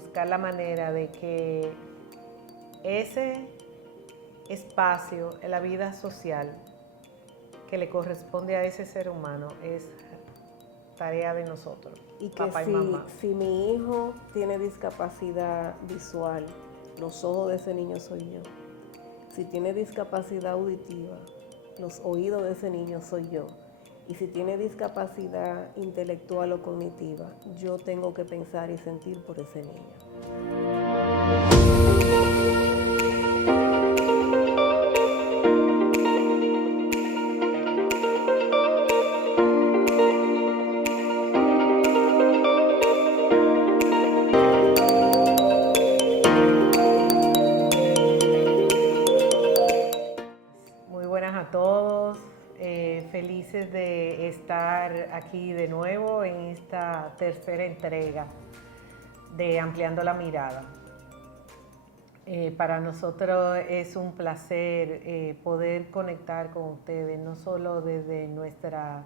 buscar la manera de que ese espacio en la vida social que le corresponde a ese ser humano es tarea de nosotros, Y que papá y mamá. si mi hijo tiene discapacidad visual, los ojos de ese niño soy yo. Si tiene discapacidad auditiva, los oídos de ese niño soy yo. Y si tiene discapacidad intelectual o cognitiva, yo tengo que pensar y sentir por ese niño. Muy buenas a todos, felices de estar aquí de nuevo en esta tercera entrega de Ampliando la Mirada. Para nosotros es un placer poder conectar con ustedes, no solo desde nuestra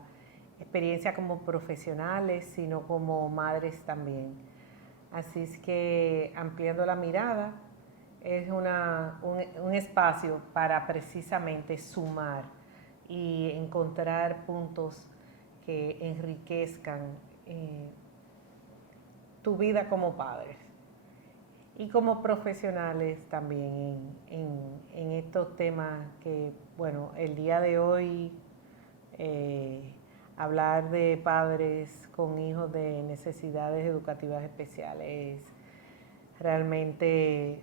experiencia como profesionales, sino como madres también. Así es que Ampliando la Mirada es un espacio para precisamente sumar y encontrar puntos que enriquezcan tu vida como padres y como profesionales también en estos temas que, bueno, el día de hoy hablar de padres con hijos de necesidades educativas especiales es realmente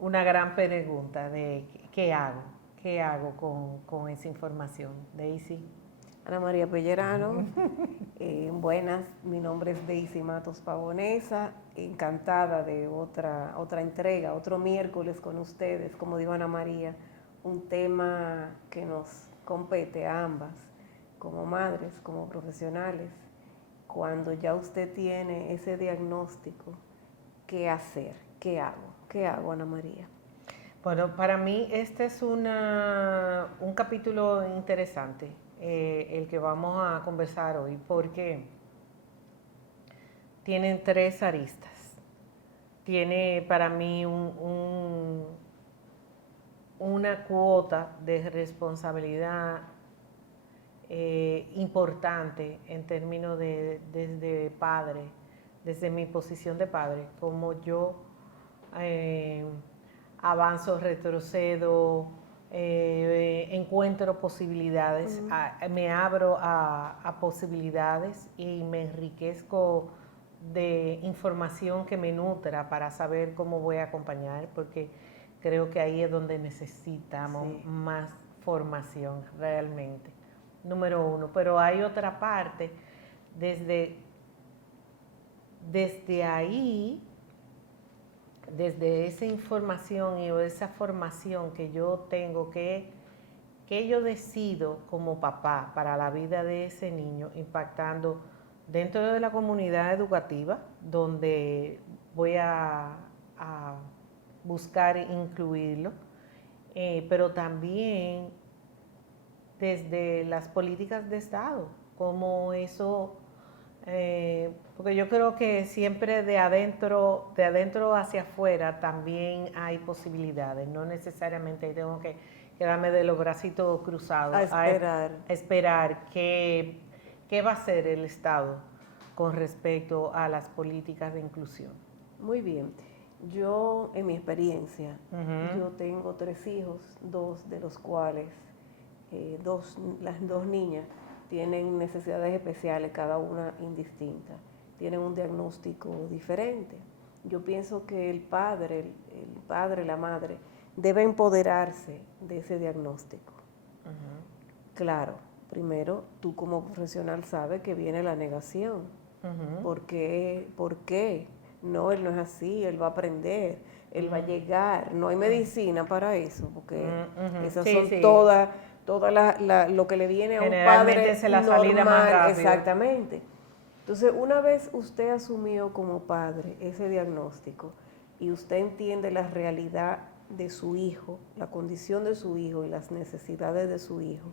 una gran pregunta de qué hago con esa información. Daisy. Ana María Pellerano, buenas, mi nombre es Daisy Matos Pavonesa, encantada de otra entrega, otro miércoles con ustedes, como dijo Ana María, un tema que nos compete a ambas, como madres, como profesionales. Cuando ya usted tiene ese diagnóstico, ¿qué hacer? ¿Qué hago? ¿Qué hago, Ana María? Bueno, para mí este es un capítulo interesante, el que vamos a conversar hoy, porque tienen tres aristas. Tiene para mí una cuota de responsabilidad importante en términos de desde padre, desde mi posición de padre, como yo avanzo, retrocedo, encuentro posibilidades, me abro a posibilidades y me enriquezco de información que me nutra para saber cómo voy a acompañar, porque creo que ahí es donde necesitamos más formación realmente. Número uno, pero hay otra parte, desde ahí, desde esa información y esa formación que yo tengo, que yo decido como papá para la vida de ese niño, impactando dentro de la comunidad educativa, donde voy a buscar incluirlo, pero también desde las políticas de Estado, como eso, porque yo creo que siempre de adentro hacia afuera también hay posibilidades, no necesariamente tengo que quedarme de los bracitos cruzados A esperar qué va a hacer el Estado con respecto a las políticas de inclusión. Muy bien. Yo, en mi experiencia, yo tengo 3 hijos, 2 de los cuales, las 2 niñas tienen necesidades especiales, cada una indistinta, tienen un diagnóstico diferente. Yo pienso que el padre, la madre, debe empoderarse de ese diagnóstico. Claro, primero, tú como profesional sabes que viene la negación. ¿Por qué? No, él no es así, él va a aprender, él va a llegar. No hay medicina para eso, porque esas son todas lo que le viene a un padre es la salida más rápida. Exactamente. Entonces, una vez usted asumió como padre ese diagnóstico y usted entiende la realidad de su hijo, la condición de su hijo y las necesidades de su hijo,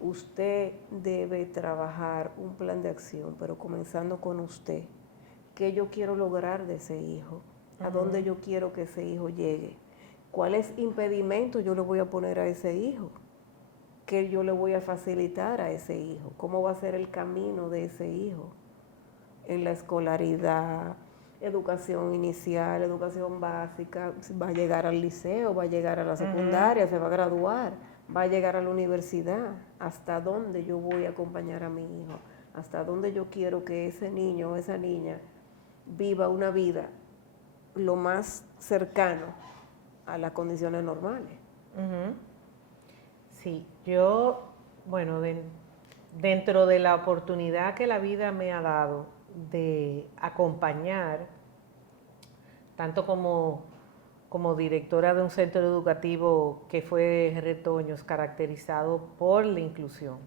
usted debe trabajar un plan de acción, pero comenzando con usted, qué yo quiero lograr de ese hijo, a dónde yo quiero que ese hijo llegue, cuáles impedimentos yo le voy a poner a ese hijo, qué yo le voy a facilitar a ese hijo, cómo va a ser el camino de ese hijo en la escolaridad, educación inicial, educación básica, va a llegar al liceo, va a llegar a la secundaria, se va a graduar, va a llegar a la universidad, hasta dónde yo voy a acompañar a mi hijo, hasta dónde yo quiero que ese niño o esa niña viva una vida lo más cercano a las condiciones normales. Sí, yo, bueno, dentro de la oportunidad que la vida me ha dado de acompañar, tanto como directora de un centro educativo que fue Retoños, caracterizado por la inclusión.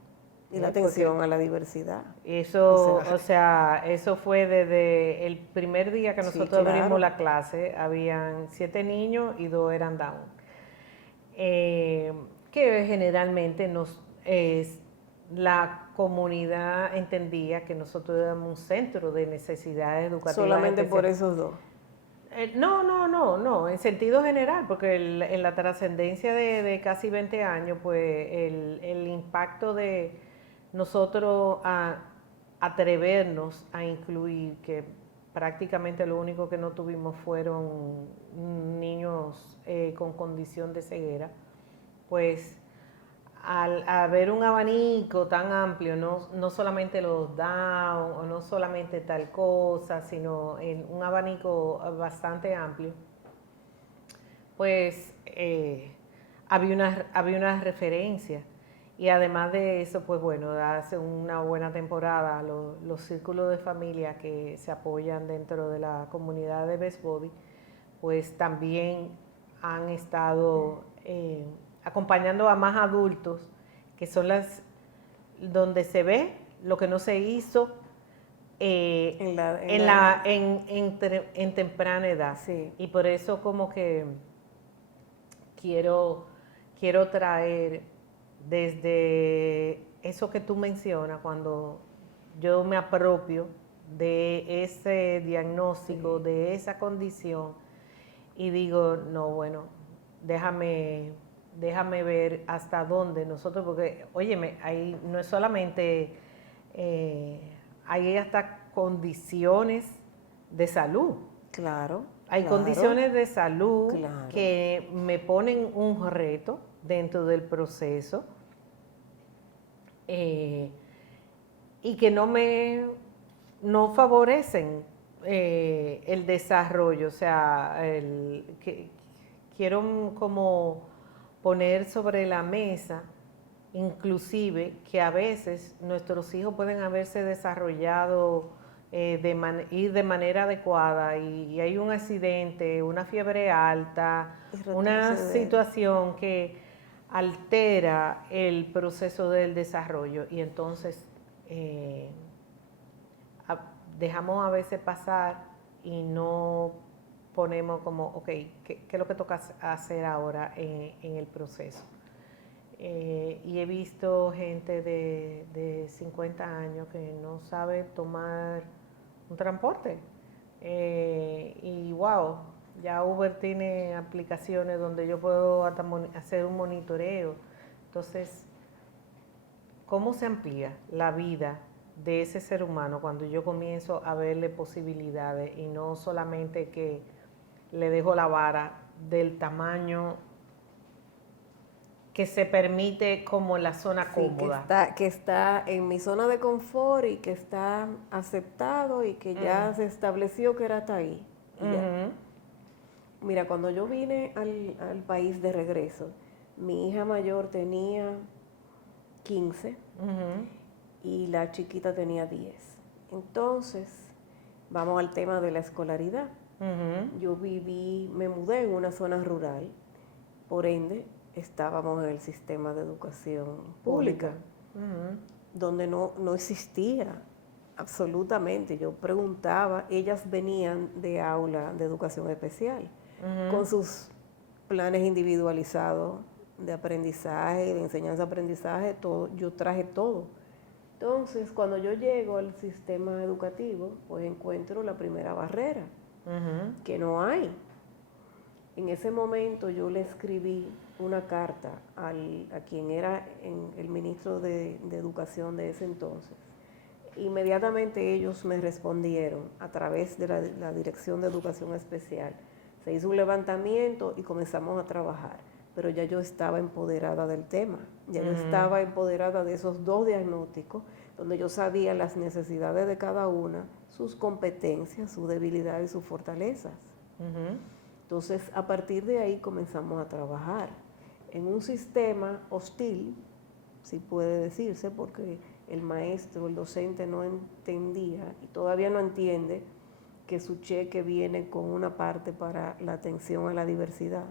Y la atención a la diversidad. Eso, o sea, eso fue desde el primer día que nosotros abrimos la clase, habían 7 niños y 2 eran Down. Que generalmente la comunidad entendía que nosotros éramos un centro de necesidades educativas. Solamente por esos 2. No, en sentido general, porque en la trascendencia de casi 20 años, pues el impacto de nosotros atrevernos a incluir, que prácticamente lo único que no tuvimos fueron niños con condición de ceguera, pues al haber un abanico tan amplio, no solamente los Down o no solamente tal cosa, sino un abanico bastante amplio, pues había una referencia. Y además de eso, pues bueno, hace una buena temporada los círculos de familia que se apoyan dentro de la comunidad de Best Body, pues también han estado acompañando a más adultos, que son donde se ve lo que no se hizo en temprana edad. Sí. Y por eso como que quiero traer desde eso que tú mencionas, cuando yo me apropio de ese diagnóstico, de esa condición, y digo, no, bueno, déjame ver hasta dónde nosotros, porque, óyeme, ahí no es solamente, hay hasta condiciones de salud. Claro. Hay condiciones de salud que me ponen un reto dentro del proceso y que no favorecen el desarrollo. O sea, quiero como poner sobre la mesa, inclusive, que a veces nuestros hijos pueden haberse desarrollado ir de manera adecuada y hay un accidente, una fiebre alta, una situación que altera el proceso del desarrollo y entonces dejamos a veces pasar y no ponemos como, ok, ¿qué es lo que toca hacer ahora en el proceso? Y he visto gente de 50 años que no sabe tomar un transporte. Y wow, ya Uber tiene aplicaciones donde yo puedo hasta hacer un monitoreo. Entonces, ¿cómo se amplía la vida de ese ser humano cuando yo comienzo a verle posibilidades y no solamente que le dejo la vara del tamaño que se permite como la zona cómoda? Que está en mi zona de confort y que está aceptado y que ya se estableció que era hasta ahí. Mira, cuando yo vine al país de regreso, mi hija mayor tenía 15 y la chiquita tenía 10. Entonces, vamos al tema de la escolaridad. Yo me mudé en una zona rural, por ende, estábamos en el sistema de educación pública, donde no existía absolutamente. Yo preguntaba, ellas venían de aula de educación especial, con sus planes individualizados de aprendizaje, de enseñanza-aprendizaje, todo. Yo traje todo Entonces, cuando yo llego al sistema educativo, pues encuentro la primera barrera, que no hay. En ese momento yo le escribí una carta a quien era el ministro de Educación de ese entonces. Inmediatamente ellos me respondieron a través de la Dirección de Educación Especial. Se hizo un levantamiento y comenzamos a trabajar, pero ya yo estaba empoderada del tema, ya yo estaba empoderada de esos 2 diagnósticos, donde yo sabía las necesidades de cada una, sus competencias, sus debilidades y sus fortalezas. Entonces, a partir de ahí comenzamos a trabajar en un sistema hostil, si puede decirse, porque el maestro, el docente no entendía y todavía no entiende que su cheque viene con una parte para la atención a la diversidad.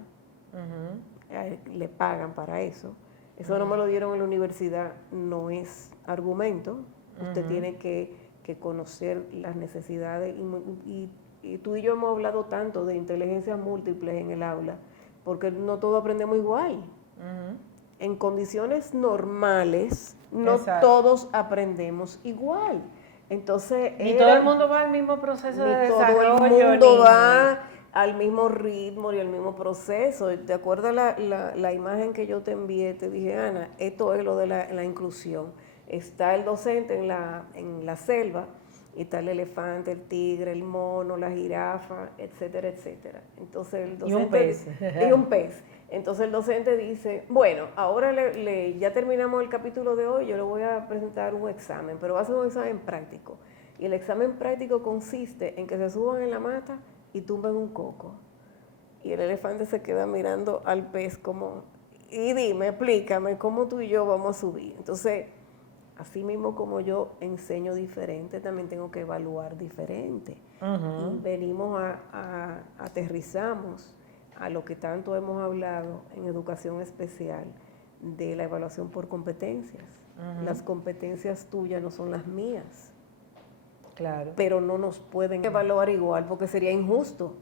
Le pagan para eso. Eso no me lo dieron en la universidad, no es argumento. Usted tiene que conocer las necesidades y tú y yo hemos hablado tanto de inteligencias múltiples en el aula, porque no todos aprendemos igual. En condiciones normales, no todos aprendemos igual. Entonces, ni todo el mundo va al mismo proceso de desarrollo. Todo el mundo va al mismo ritmo y al mismo proceso. ¿Te acuerdas la imagen que yo te envié? Te dije, Ana, esto es lo de la inclusión. Está el docente en la selva, y está el elefante, el tigre, el mono, la jirafa, etcétera, etcétera. Entonces el docente, y un pez. Entonces el docente dice, bueno, ahora ya terminamos el capítulo de hoy, yo le voy a presentar un examen, pero va a ser un examen práctico. Y el examen práctico consiste en que se suban en la mata y tumben un coco. Y el elefante se queda mirando al pez como, y dime, explícame, ¿cómo tú y yo vamos a subir? Entonces, así mismo como yo enseño diferente, también tengo que evaluar diferente. Y venimos aterrizamos a lo que tanto hemos hablado en educación especial, de la evaluación por competencias. Las competencias tuyas no son las mías. Claro. Pero no nos pueden evaluar igual porque sería injusto.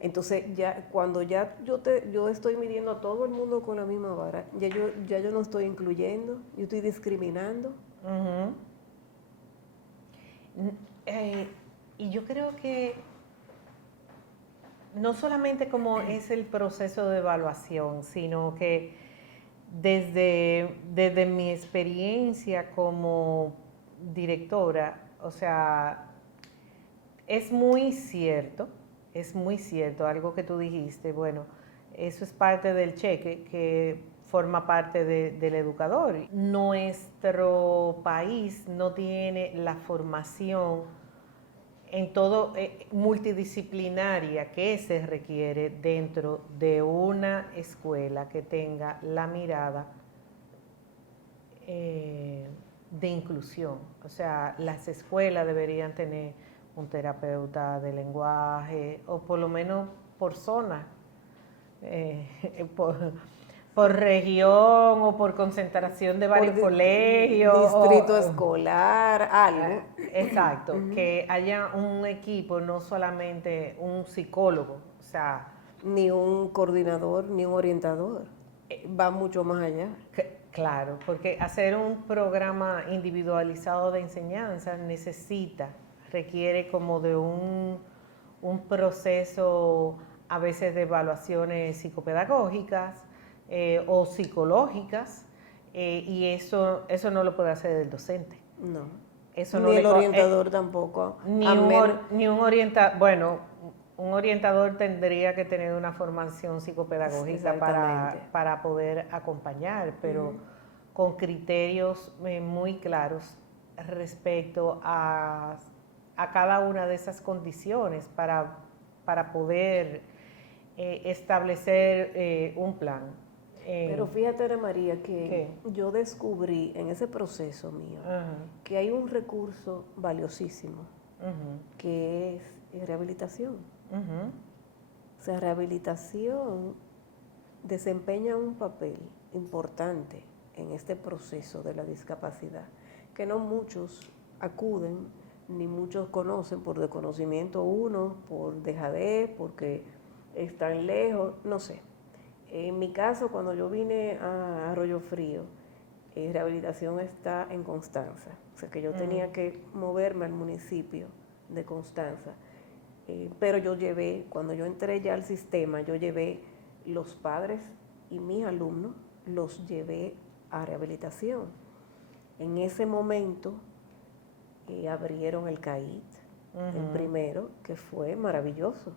Entonces, cuando yo estoy midiendo a todo el mundo con la misma vara, ya yo no estoy incluyendo, yo estoy discriminando. Y yo creo que no solamente como es el proceso de evaluación, sino que desde mi experiencia como directora, o sea, es muy cierto algo que tú dijiste, bueno, eso es parte del cheque que forma parte del educador. Nuestro país no tiene la formación en todo multidisciplinaria que se requiere dentro de una escuela que tenga la mirada de inclusión. O sea, las escuelas deberían tener un terapeuta de lenguaje, o por lo menos por zona, por región o por concentración de varios colegios. Distrito escolar, algo. Exacto, que haya un equipo, no solamente un psicólogo, o sea... Ni un coordinador, ni un orientador. Va mucho más allá. Claro, porque hacer un programa individualizado de enseñanza requiere como de un proceso a veces de evaluaciones psicopedagógicas o psicológicas, y eso no lo puede hacer el docente. No. Eso ni el orientador tampoco. Ni un orientador, bueno, un orientador tendría que tener una formación psicopedagógica para poder acompañar, pero con criterios muy claros respecto a cada una de esas condiciones para poder establecer un plan. Pero fíjate, Ana María, que yo descubrí en ese proceso mío que hay un recurso valiosísimo, que es rehabilitación. O sea, rehabilitación desempeña un papel importante en este proceso de la discapacidad, que no muchos acuden, ni muchos conocen por desconocimiento uno, por dejadez, porque están lejos, no sé. En mi caso, cuando yo vine a Arroyo Frío, Rehabilitación está en Constanza, o sea que yo tenía que moverme al municipio de Constanza. Pero yo llevé, cuando yo entré ya al sistema, yo llevé los padres y mis alumnos, los llevé a rehabilitación. En ese momento abrieron el CAIT, el primero, que fue maravilloso,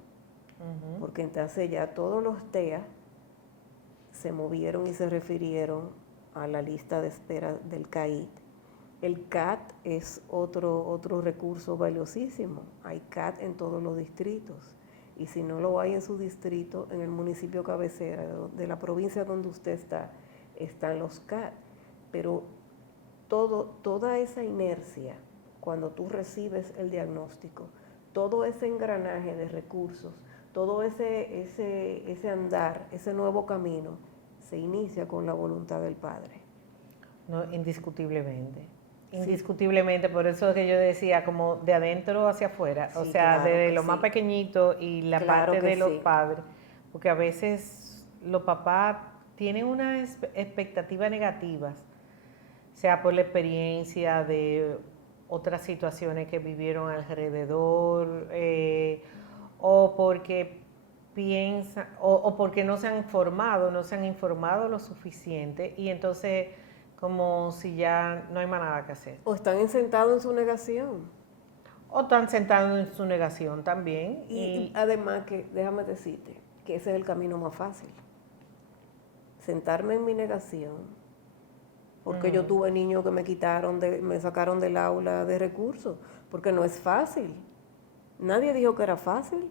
porque entonces ya todos los TEA se movieron y se refirieron a la lista de espera del CAIT. El CAT es otro recurso valiosísimo. Hay CAT en todos los distritos. Y si no lo hay en su distrito, en el municipio cabecera de la provincia donde usted está, están los CAT. Pero toda esa inercia, cuando tú recibes el diagnóstico, todo ese engranaje de recursos, todo ese andar, ese nuevo camino, se inicia con la voluntad del Padre. No, indiscutiblemente. Indiscutiblemente, por eso es que yo decía, como de adentro hacia afuera, Sí, o sea, claro desde que lo sí. más pequeñito y la Claro parte que de los sí. padres, porque a veces los papás tienen unas expectativas negativas, sea por la experiencia de otras situaciones que vivieron alrededor, o porque piensan, o porque no se han informado lo suficiente, y entonces como si ya no hay más nada que hacer. O están sentados en su negación. O están sentados en su negación también. Y además que, déjame decirte, que ese es el camino más fácil. Sentarme en mi negación, porque yo tuve niños que me sacaron del aula de recursos, porque no es fácil. Nadie dijo que era fácil.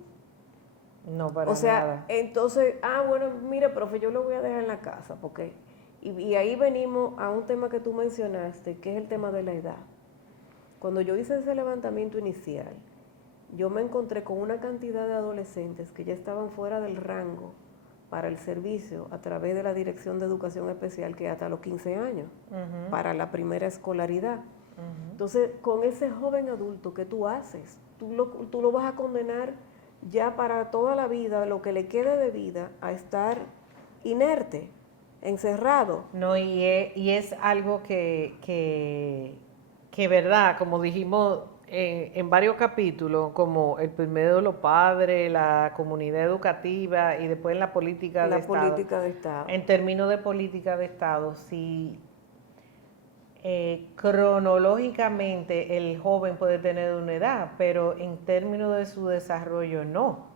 No, para O sea, nada. entonces, bueno, mire, profe, yo lo voy a dejar en la casa, porque... Y ahí venimos a un tema que tú mencionaste, que es el tema de la edad. Cuando yo hice ese levantamiento inicial, yo me encontré con una cantidad de adolescentes que ya estaban fuera del rango para el servicio a través de la Dirección de Educación Especial, que hasta los 15 años, para la primera escolaridad. Entonces, con ese joven adulto que tú haces, tú lo vas a condenar ya para toda la vida, lo que le quede de vida, a estar inerte, encerrado. No, y es algo que verdad, como dijimos en varios capítulos, como el primero de los padres, la comunidad educativa y después en la política de Estado. Política de Estado. En términos de política de Estado, sí, cronológicamente el joven puede tener una edad, pero en términos de su desarrollo no.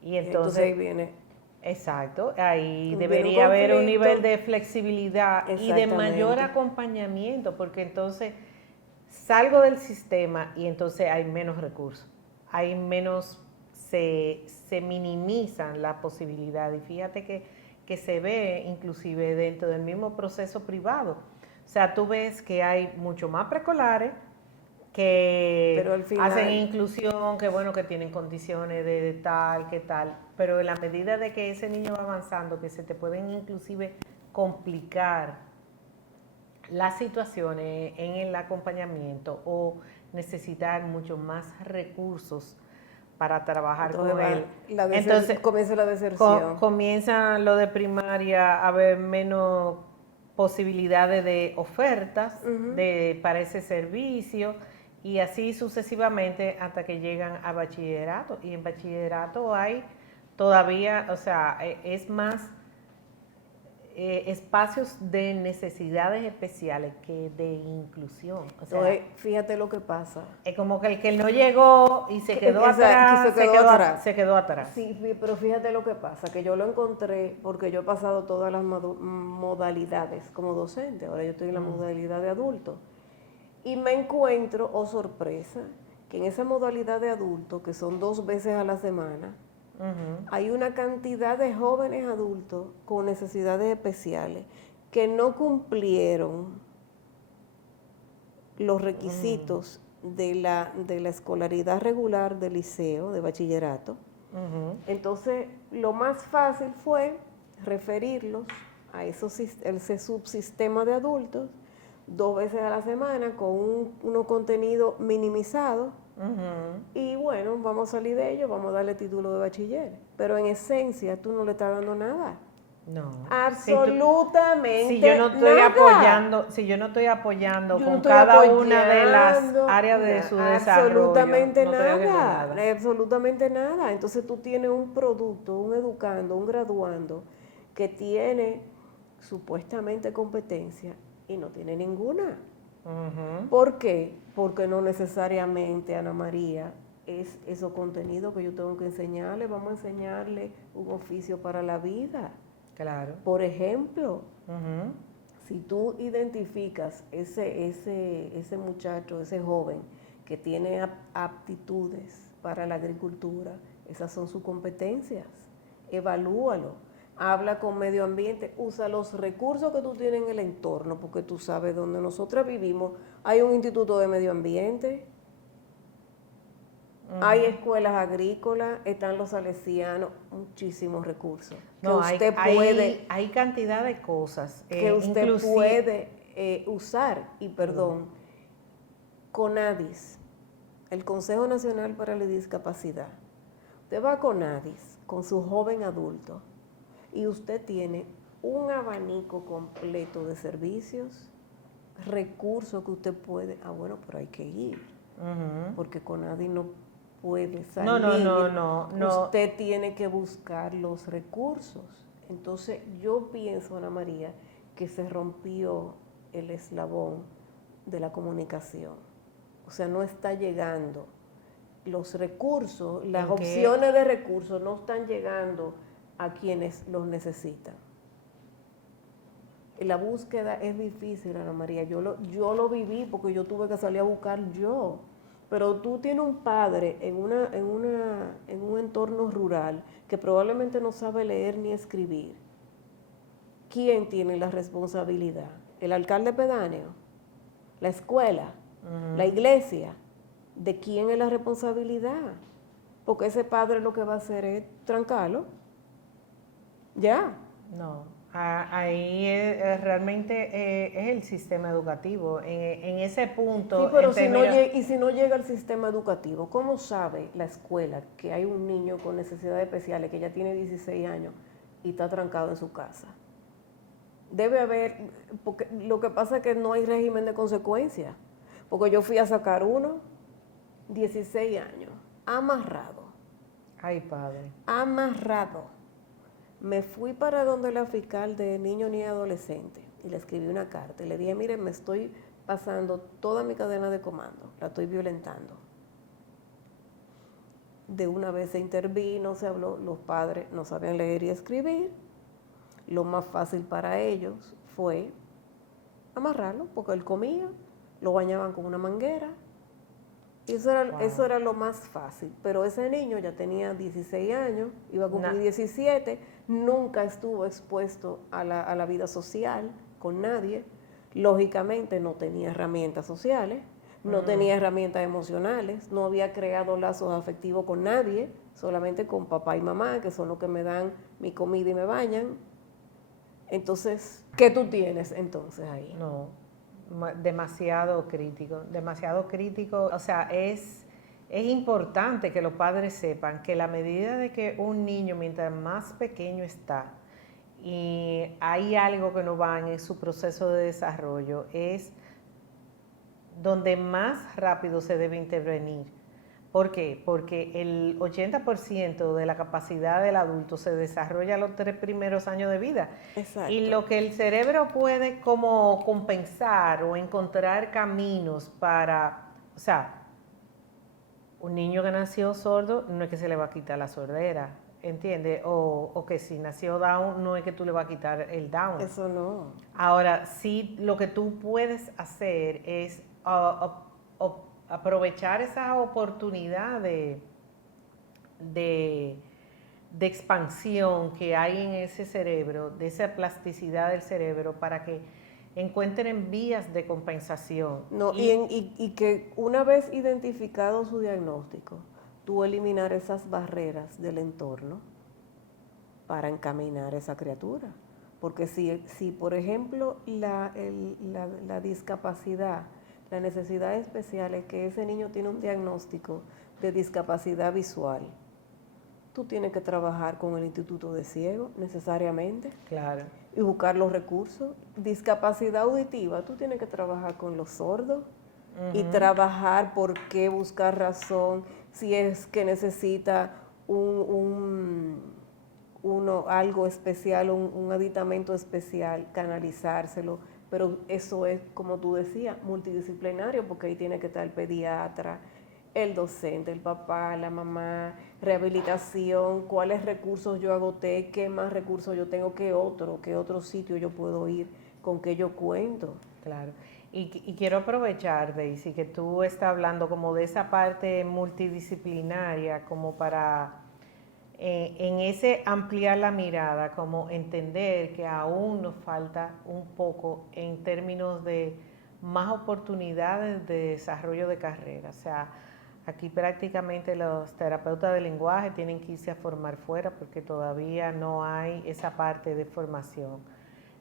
Y entonces ahí viene. Exacto, ahí Viene debería un haber un conflicto. nivel de flexibilidad y de mayor Exactamente. acompañamiento, porque entonces salgo del sistema y entonces hay menos recursos, hay menos, se minimizan las posibilidades. Y fíjate que se ve inclusive dentro del mismo proceso privado. O sea, tú ves que hay mucho más preescolares que Pero al final, hacen inclusión, que bueno, que tienen condiciones de tal, que tal, pero en la medida de que ese niño va avanzando, que se te pueden inclusive complicar las situaciones en el acompañamiento o necesitar mucho más recursos para trabajar con él. Entonces comienza la deserción. Comienza lo de primaria a haber menos posibilidades de ofertas para ese servicio, y así sucesivamente hasta que llegan a bachillerato. Y en bachillerato hay todavía, o sea, es más espacios de necesidades especiales que de inclusión. O sea, Entonces, fíjate lo que pasa. es como que el que no llegó y se quedó atrás, se quedó atrás. Sí, pero fíjate lo que pasa, que yo lo encontré porque yo he pasado todas las modalidades como docente. Ahora yo estoy en la modalidad de adulto. Y me encuentro, oh sorpresa, que en esa modalidad de adulto, que son 2 veces a la semana, hay una cantidad de jóvenes adultos con necesidades especiales que no cumplieron los requisitos de la escolaridad regular del liceo, de bachillerato. Entonces, lo más fácil fue referirlos a ese subsistema de adultos 2 veces a la semana con unos contenidos minimizados. Y bueno, vamos a salir de ellos, vamos a darle título de bachiller. Pero en esencia tú no le estás dando nada. No. Absolutamente Si yo no estoy nada. apoyando, si yo no estoy apoyando Yo con no estoy cada una de las apoyando áreas de su desarrollo, absolutamente no estoy haciendo nada, nada. absolutamente nada. Entonces tú tienes un producto, un educando, un graduando que tiene supuestamente competencia y no tiene ninguna. Ujú. ¿Por qué? Porque no necesariamente, Ana María, es esos contenidos que yo tengo que enseñarle. Vamos a enseñarle un oficio para la vida. Claro. Por ejemplo, Ujú. si tú identificas ese muchacho, ese joven que tiene aptitudes para la agricultura, esas son sus competencias. Evalúalo. Habla con medio ambiente, usa los recursos que tú tienes en el entorno, porque tú sabes donde nosotros vivimos hay un instituto de medio ambiente, hay escuelas agrícolas, están los salesianos, muchísimos recursos que No, usted puede hay cantidad de cosas, que usted inclusive, puede usar. Y perdón, CONADIS, el Consejo Nacional para la Discapacidad. Usted va a CONADIS con su joven adulto y usted tiene un abanico completo de servicios, recursos que usted puede, bueno, pero hay que ir, porque CONADIS no puede no, salir, no. usted tiene que buscar los recursos. Entonces yo pienso, Ana María, que se rompió el eslabón de la comunicación. O sea, no está llegando. Los recursos, las ¿En qué? opciones de recursos no están llegando a quienes los necesitan. La búsqueda es difícil, Ana María. Yo lo viví porque yo tuve que salir a buscar yo. Pero tú tienes un padre en un entorno rural que probablemente no sabe leer ni escribir. ¿Quién tiene la responsabilidad? ¿El alcalde pedáneo? ¿La escuela? ¿La iglesia? ¿De quién es la responsabilidad? Porque ese padre lo que va a hacer es trancarlo. Ya. No, ahí realmente es el sistema educativo. En ese punto, Sí, pero en si no, términos, si no llega al sistema educativo, ¿cómo sabe la escuela que hay un niño con necesidades especiales que ya tiene 16 años y está trancado en su casa? Debe haber, porque lo que pasa es que no hay régimen de consecuencias. Porque yo fui a sacar uno, 16 años, amarrado, ay padre, amarrado. Me fui para donde la fiscal de niño ni adolescente y le escribí una carta y le dije, mire, me estoy pasando toda mi cadena de comando, la estoy violentando. De una vez se intervino, se habló, los padres no sabían leer y escribir. Lo más fácil para ellos fue amarrarlo, porque él comía, lo bañaban con una manguera. Y eso era lo más fácil. Pero ese niño ya tenía 16 años, iba a cumplir 17, nunca estuvo expuesto a la vida social con nadie. Lógicamente no tenía herramientas sociales, no tenía herramientas emocionales, no había creado lazos afectivos con nadie, solamente con papá y mamá, que son los que me dan mi comida y me bañan. Entonces, ¿qué tú tienes entonces ahí? no, demasiado crítico, demasiado crítico. O sea, es importante que los padres sepan que la medida de que un niño, mientras más pequeño está, y hay algo que no va en su proceso de desarrollo, es donde más rápido se debe intervenir. ¿Por qué? Porque el 80% de la capacidad del adulto se desarrolla los 3 primeros años de vida. Exacto. Y lo que el cerebro puede como compensar o encontrar caminos para, o sea, un niño que nació sordo no es que se le va a quitar la sordera, ¿entiendes? O que si nació down no es que tú le vas a quitar el down. Eso no. Ahora, sí, lo que tú puedes hacer es aprovechar esa oportunidad de expansión que hay en ese cerebro, de esa plasticidad del cerebro, para que encuentren vías de compensación. No, y que una vez identificado su diagnóstico, tú eliminar esas barreras del entorno para encaminar a esa criatura. Porque si por ejemplo, la discapacidad, la necesidad especial es que ese niño tiene un diagnóstico de discapacidad visual, tú tienes que trabajar con el Instituto de Ciegos necesariamente. Claro. Y buscar los recursos. Discapacidad auditiva, tú tienes que trabajar con los sordos y trabajar por qué, buscar razón, si es que necesita algo especial, un aditamento especial, canalizárselo. Pero eso es, como tú decías, multidisciplinario, porque ahí tiene que estar el pediatra, el docente, el papá, la mamá, rehabilitación, cuáles recursos yo agoté, qué más recursos yo tengo, qué otro sitio yo puedo ir, con qué yo cuento. Claro. Y quiero aprovechar, Daisy, que tú estás hablando como de esa parte multidisciplinaria, como para en ese ampliar la mirada, como entender que aún nos falta un poco en términos de más oportunidades de desarrollo de carrera. O sea, aquí prácticamente los terapeutas de lenguaje tienen que irse a formar fuera porque todavía no hay esa parte de formación.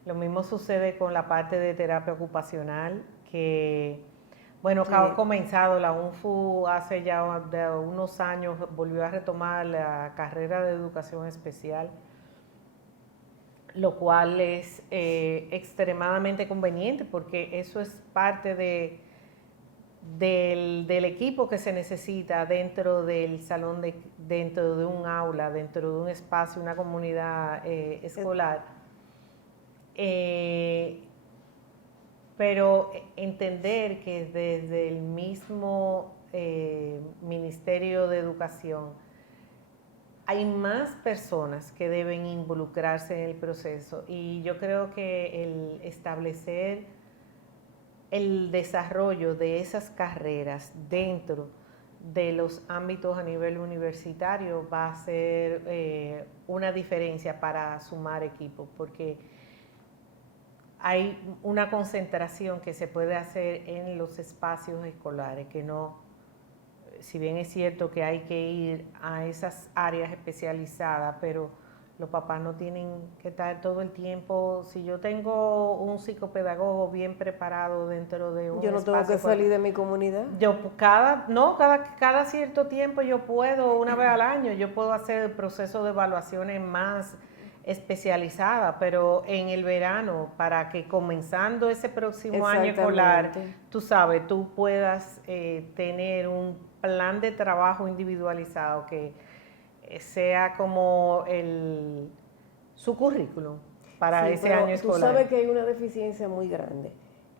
Lo mismo sucede con la parte de terapia ocupacional, que, bueno, Sí. ha comenzado, la UNFU hace ya unos años volvió a retomar la carrera de educación especial, lo cual es extremadamente conveniente porque eso es parte del equipo que se necesita dentro del salón, dentro de un aula, dentro de un espacio, una comunidad escolar. Pero entender que desde el mismo Ministerio de Educación hay más personas que deben involucrarse en el proceso, y yo creo que el establecer el desarrollo de esas carreras dentro de los ámbitos a nivel universitario va a ser una diferencia para sumar equipos, porque hay una concentración que se puede hacer en los espacios escolares, que no, si bien es cierto que hay que ir a esas áreas especializadas, pero los papás no tienen que estar todo el tiempo. Si yo tengo un psicopedagogo bien preparado dentro de un espacio, yo no tengo que salir de mi comunidad. Yo cada cierto tiempo yo puedo, una vez al año, yo puedo hacer el proceso de evaluaciones más especializada, pero en el verano, para que comenzando ese próximo año escolar, tú sabes, tú puedas tener un plan de trabajo individualizado que sea como su currículum para ese año escolar. Tú sabes que hay una deficiencia muy grande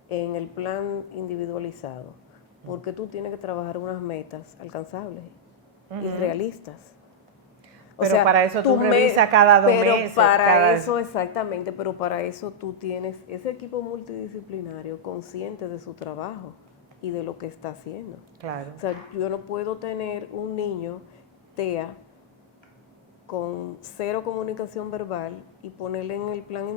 en el plan individualizado, porque tú tienes que trabajar unas metas alcanzables y realistas. Pero para eso tú revisas cada 2 meses. Para eso, exactamente, pero para eso tú tienes ese equipo multidisciplinario consciente de su trabajo y de lo que está haciendo. Claro. O sea, yo no puedo tener un niño TEA con 0 comunicación verbal y ponerle en el plan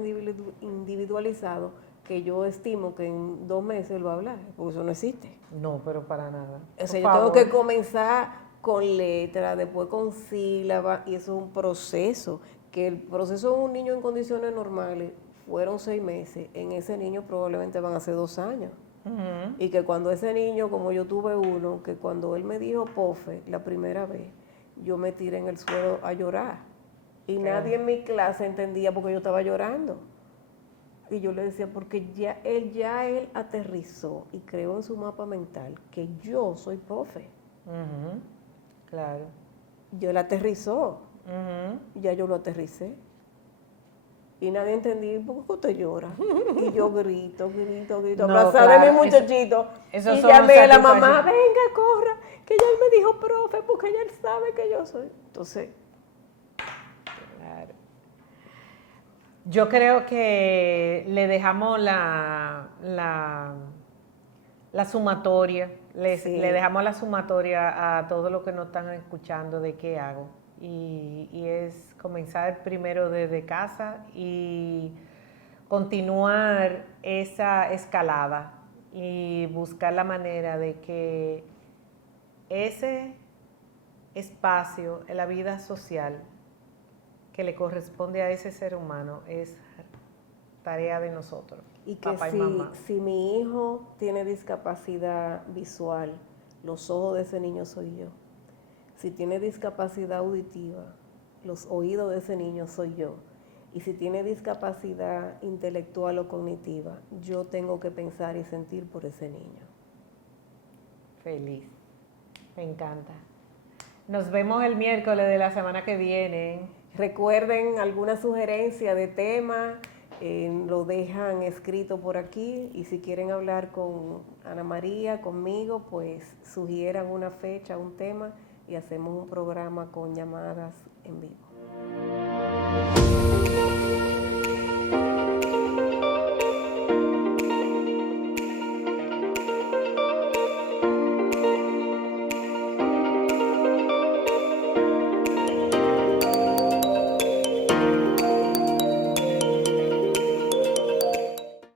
individualizado que yo estimo que en 2 meses él va a hablar, porque eso no existe. No, pero para nada. O sea, yo tengo que comenzar con letra, después con sílaba, y eso es un proceso, que el proceso de un niño en condiciones normales fueron 6 meses, en ese niño probablemente van a ser 2 años. Y que cuando ese niño, como yo tuve uno, que cuando él me dijo POFE la primera vez, yo me tiré en el suelo a llorar. Y nadie en mi clase entendía por qué yo estaba llorando. Y yo le decía, porque él aterrizó y creó en su mapa mental que yo soy profe. Claro. Él aterrizó. Ya yo lo aterricé. Y nadie entendía, ¿por qué usted llora? Y yo grito, no, abrazar a mi muchachito. Eso y llamé a la mamá, venga, corra, que ya él me dijo profe, porque ya él sabe que yo soy. Entonces, claro. Yo creo que le dejamos la sumatoria, le dejamos la sumatoria a todos los que nos están escuchando de qué hago. Y es comenzar primero desde casa y continuar esa escalada y buscar la manera de que ese espacio en la vida social que le corresponde a ese ser humano es tarea de nosotros, y que papá y mamá. Si mi hijo tiene discapacidad visual, los ojos de ese niño soy yo. Si tiene discapacidad auditiva, los oídos de ese niño soy yo. Y si tiene discapacidad intelectual o cognitiva, yo tengo que pensar y sentir por ese niño. Feliz. Me encanta. Nos vemos el miércoles de la semana que viene. Recuerden alguna sugerencia de tema, lo dejan escrito por aquí, y si quieren hablar con Ana María, conmigo, pues sugieran una fecha, un tema, y hacemos un programa con llamadas en vivo.